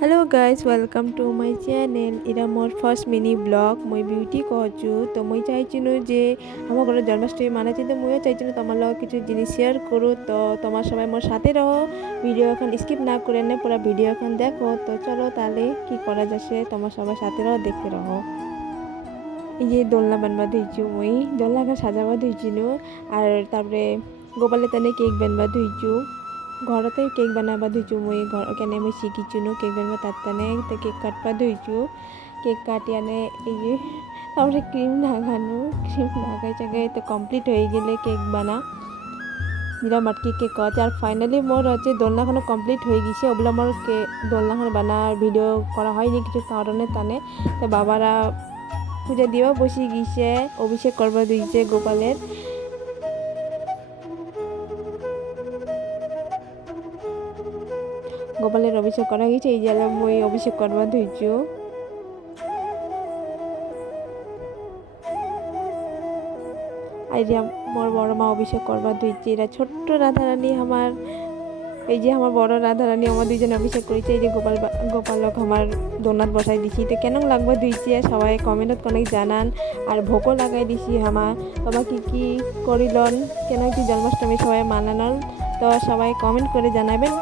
Hello' guys welcome to my channel এটা মোৰ first mini blog মই বিউটি কହୁଛୁ তো মই চাইছিলো যে আমার ঘরে জন্মাষ্টমী মানাচ্ছি তো ময়ও চাইছিলো তোমার লগত কিছু জিনিস শেয়ার করো তো তোমার সবাই মোর সাথে রহো ভিডিও এখন স্কিপ না করে নে পুরো ভিডিও এখন দেখো তো চলো তাহলে কি করা যাচ্ছে তোমার সবার সাথে রহো দেখতে রহো এই যে দোলনা বানবা ধুইছু মই দোলনা এখন সাজাবা ধুইছিলো আর তারপরে গোপালে তানে কেক বানবা ধুইছু ঘৰতে কেক বনাব ধুইছোঁ, মই ঘৰ কেনে মই শিকিছোঁ কেক বনাব তাত তানে কেক কাটবা ধুইছোঁ, কেক কাটি আনে এই যে তারপরে ক্রিম লাগানো ক্রিম লাগাই চাগাই তো কমপ্লিট হয়ে গেলে কেক বানা যেটা মাটকি কেক আছে আর ফাইনালি মোর হচ্ছে দোলনাখনো কমপ্লিট হয়ে গেছে ওগুলো আমার কে, দোলনাখন বানার ভিডিও করা হয়নি কিছু কারণে তানে, তো বাবারা পূজা দিবা বসে গিয়েছে অভিষেক করবা দিয়েছে গোপালের গোপালের অভিষেক করা গেছে এই জায়গা মই অভিষেক করবা ধুইছু এই যে আমার বড় মা অভিষেক করবা ধুইছে এরা ছোট্ট রাধারানী আমার, এই যে আমার বড় রাধারানী, আমার দুইজন অভিষেক করেছে, এই যে গোপাল গোপালক আমার দোনাত বসাই দিছি। তো কেন লাগবে ধুইছে সবাই কমেন্টত অনেক জানান, আর ভোগও লাগাই দিছি আমার তোমার কি কি করিলন? কেন কি জন্মাষ্টমী সবাই মানানল তো সবাই কমেন্ট করে জানাবেন।